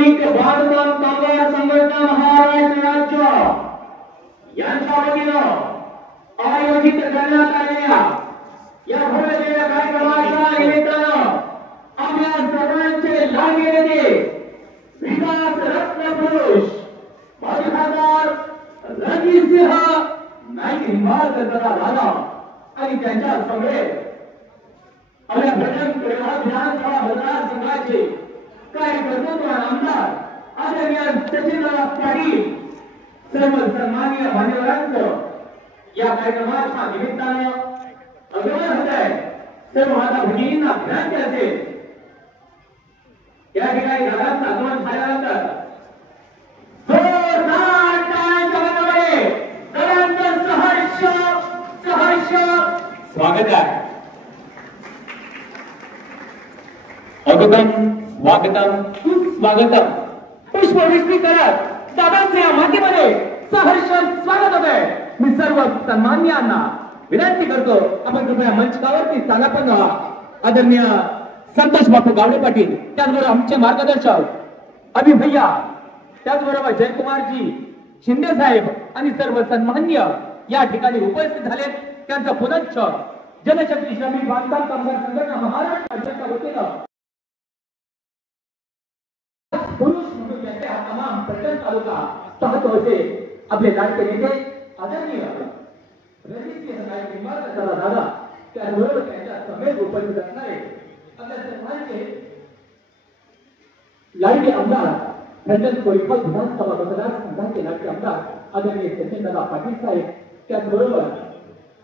सामाजिक बांधकाम कामगार संघटना महाराष्ट्र राज्य यांच्या वतीनं आयोजित करण्यात आलेल्या या भव्य कार्यक्रमाच्या निमित्तानं आपल्या सर्वांचे लाडके नेते विकास रत्न पुरुष खासदार रणजितसिंह नाईक निंबाळकर दादा आणि त्यांच्या समवेत आपल्या भजन विधानसभा मतदारसंघाचे कार्यकर्ते आणि आमदार आदरणीय सचिनदादा पाटील सर्व सन्माननीय मान्यवरांचं या कार्यक्रमाच्या निमित्तानं आगमन होत आहे। सर्व माता भगिनींना विनंती असेल या ठिकाणी दादांचं आगमन झाल्यानंतर जोरदार टाळ्यांच्या गजराने दादांचं सहर्ष स्वागत आहे। स्वागतम सुस्वागतम पुष्पवृष्टी करत दादांचे या माध्यमाने सहर्ष स्वागत होत आहे। मी सर्व सन्मान्यांना विनंती करतो आपण कृपया मंचावरती स्थानापन्न व्हा। आदरणीय संतोष बापू गावडे पाटील, त्याचबरोबर आमचे मार्गदर्शक अभि भैया, त्याचबरोबर जयकुमारजी शिंदे साहेब आणि सर्व सन्मान्य या ठिकाणी उपस्थित झालेत। त्यांचा पुनश्च जनशक्ती श्रमिक बांधकाम कामगार संघटना महाराष्ट्र राज्याच्या वतीनं पुरुष म्हणून त्यांचे हा तमाम पर्यटन तालुका पाहतो असे आपले लाडके नेते आदरणीय रणजितसिंह नाईक निंबाळकर दादा, त्याचबरोबर त्यांच्या समेत उपस्थित असणारे आपल्या सर्वांचे लाडके आमदार रंजन कोळीकर विधानसभा मतदारसंघाचे लाडके आमदार आदरणीय सचिनदादा पाटील साहेब, त्याचबरोबर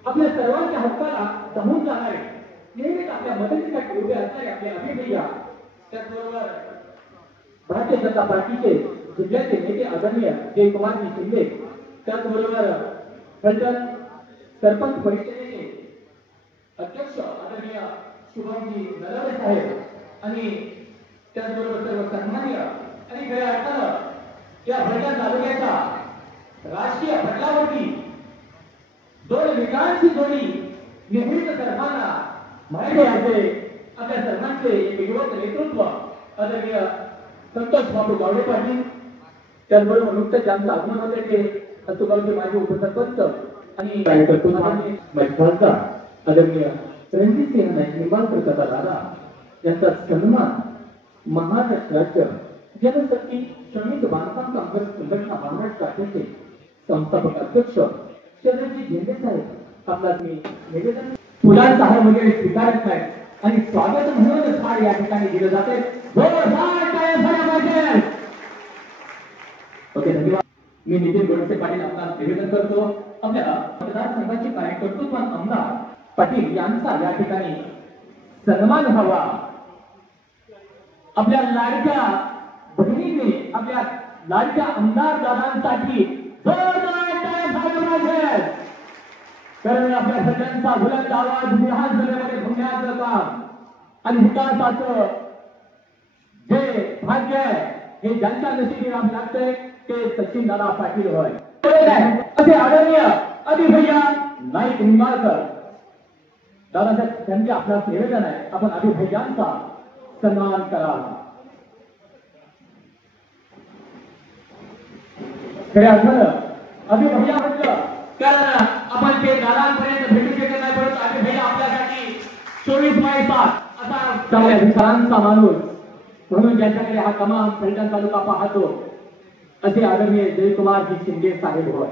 आपल्या सर्वांच्या हक्काला धावून जाणारे नेहमीच आपल्या मदतीसाठी उभे असणारे आपले अभि भैया, त्याचबरोबर भारतीय जनता पार्टीचे जिल्ह्याचे नेते आदरणीय जयकुमारजी शिंदे, त्याचबरोबर फलटण सरपंच परिषदेचे अध्यक्ष आदरणीय शुभमजी नलवडे साहेब आणि त्याचबरोबर सर्व सन्माननीय आणि खऱ्या अर्थानं या फलटण तालुक्याच्या राजकीय पटलावरती दोन विकारांची जोडी नेहमीच सर्वांना माहिती असते। आपल्या सर्वांचे युवक नेतृत्व आदरणीय संतोष बापू गावडे पाटील, त्याचबरोबर नुकतंच ज्यांचं आगमन होते ते असुगावचे माजी उपसरपंच आणि खासदार आदरणीय रणजितसिंह नाईक निंबाळकर दादा यांचा सन्मान महाराष्ट्र राज्य जनशक्ती श्रमिक बांधकाम कामगार संघटना महाराष्ट्र राज्याचे संस्थापक अध्यक्ष शरदजी झेंडे साहेब आपला मी निवेदन फुलांचा हार वगैरे स्वीकारत आहे आणि स्वागत म्हणून झाड या ठिकाणी दिलं जाते। ओके, धन्यवाद। मी नितीन गोडसे पाटील आपणास निवेदन करतो आपल्या मतदारसंघाचे कार्यकर्ते आमदार पाटील यांचा या ठिकाणी सन्मान व्हावा। आपल्या लाडक्या बहिणीने आपल्या लाडक्या आमदार दादांसाठी जोरदार टाळ्या झाल्या पाहिजेत, कारण आपल्या सगळ्यांचा बुलंद आवाज विधानसभेमध्ये घुमण्याचं काम आणि विकासाचं जे भाग्य आहे हे ज्यांच्या नशिबी राम लागतंय ते सचिनदादा पाटील होय। असे आदरणीय अभि भैया नाईक निंबाळकर दादासाहेब त्यांचे आपल्यास निवेदन आहे, आपण अभि भैयांचा सन्मान करावा। खऱ्या अर्थानं अभि भैया म्हटलं कारण आपण ते दादांपर्यंत भेटू शकत नाही, परंतु अभि भैया आपल्यासाठी 24/7 असा चांगल्या विचारांचा माणूस म्हणून ज्यांच्याकडे हा तमाम फलटण तालुका पाहतो असे आदरणीय जयकुमारजी शिंदे साहेब होय।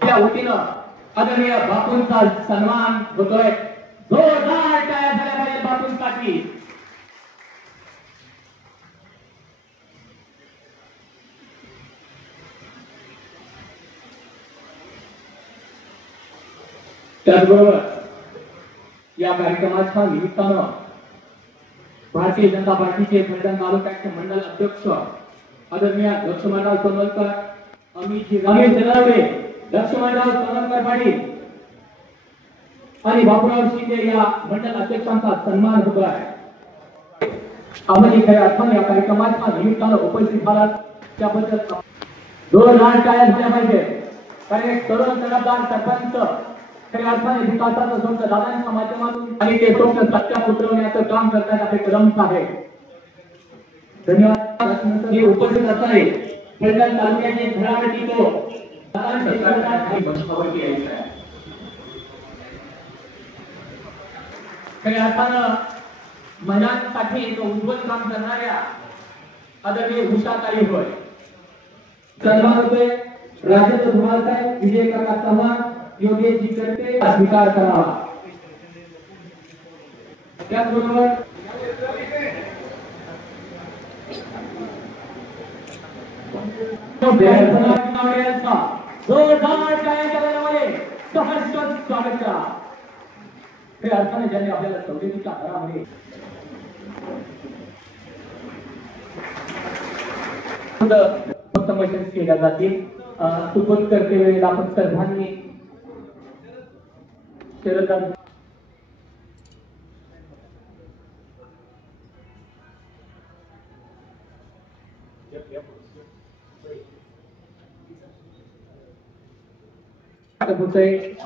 त्या वतीनं आदरणीय बापूंचा सन्मान होतोय। जोरदार टाळ्या झाल्या पाहिजे बापूंसाठी। त्याचबरोबर या कार्यक्रमाच्या निमित्तानं भारतीय जनता पार्टीचे फलटण तालुक्याचे मंडल अध्यक्ष आदरणीय लक्ष्मणराव सोनवलकर, अमित जनावडे, लक्ष्मणराव सोनवलकर पाटील आणि बापूराव शिंदे या मंडल अध्यक्षांचा सन्मान होतो आहे। आपण खऱ्या अर्थाने या कार्यक्रमाच्या निमित्तानं उपस्थित झालात त्याबद्दल जोरदार टाळ्या झाल्या पाहिजे, कारण एक तरुण तडफदार सरपंच खऱ्या अर्थाने विकासाचं स्वप्न दादांच्या माध्यमातून आणि ते स्वप्न सत्यात उतरवण्याचं काम करण्यात आपले कदम आहे. धन्यवाद. हे उपस्थित असणारे फलटण तालुक्याचे घडामोडी तो खऱ्या अर्थानं महिलांसाठी एक उज्ज्वल काम करणाऱ्या आदरणीय उषाताई होय. सन्मान होते राजेंद्र धुमाळ साहेब, विजय काका चव्हाण, योगेश जी करते स्वीकार करावा. त्याचबरोबर स्वागत करा. हे अर्थाने ज्यांनी आपल्याला संवेदीच्या घरामध्ये उत्तम केल्या जातील. सुबोध करते वेळेला आपण सर्वांनी शरद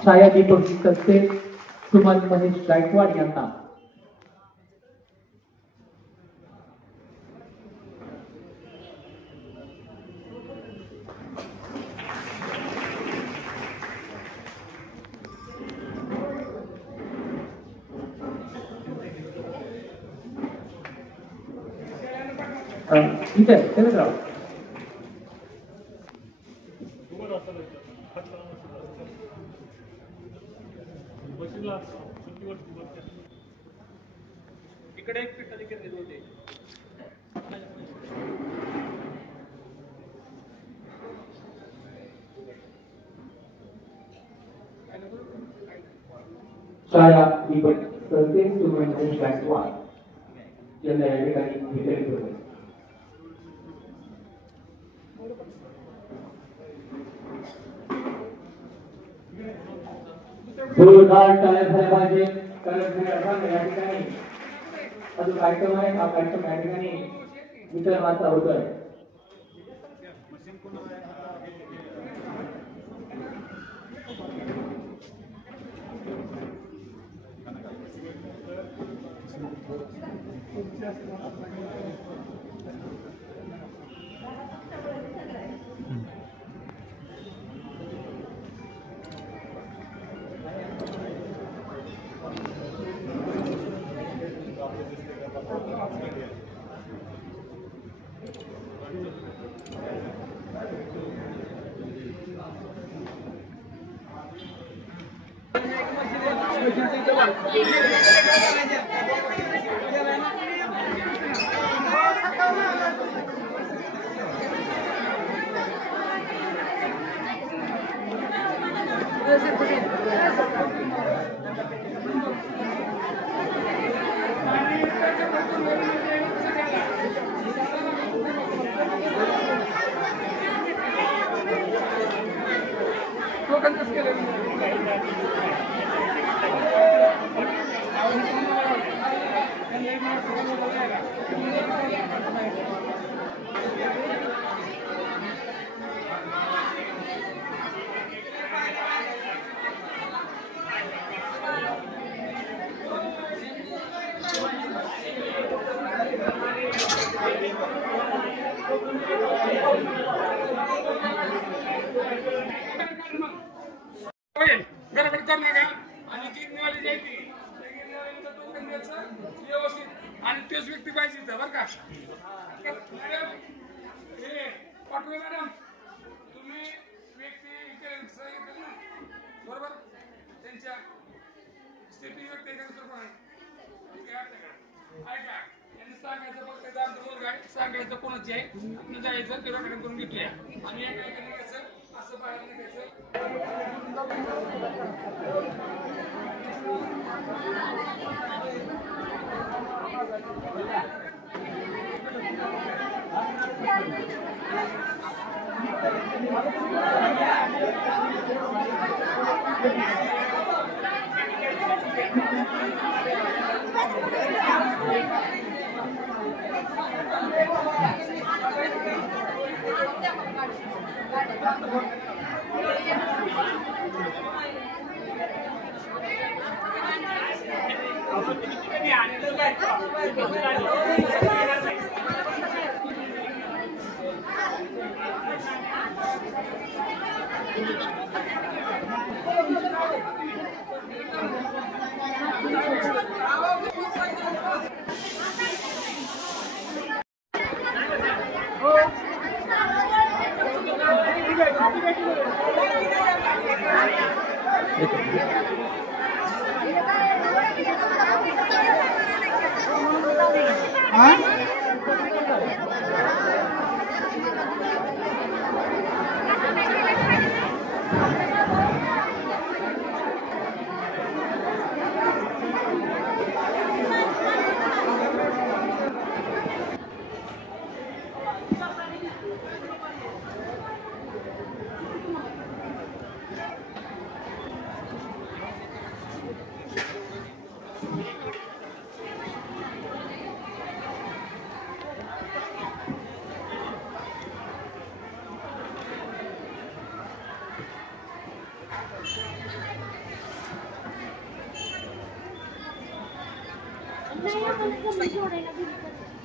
छायादीपक करते सुमन महेश गायकवाड यांना इथे राव. इकडे एक पिठ अधिकारी होते. छाया दीपक करते सुमन महेश गायकवाड यांना या ठिकाणी वितरित होते. जोरदार टाळ्या झाल्या पाहिजे. कारण या ठिकाणी अजून कार्यक्रम आहे. हा कार्यक्रम या ठिकाणी वितरणाचा होतोय. आणि तेच व्यक्ती पाहिजे बरं का. मॅडम तुम्ही व्यक्ती सांगितलं ना बरोबर त्यांच्या स्थिती व्यक्ती ऐका यांनी सांगायचं फक्त मुलगा आहे सांगायचं कोणाची आहे आपण जायचं किलोमीटर करून घेतोया आणि एका निघायचं असं बाहेर निघायचं. नाही आपण कमी सोडायला गेली तर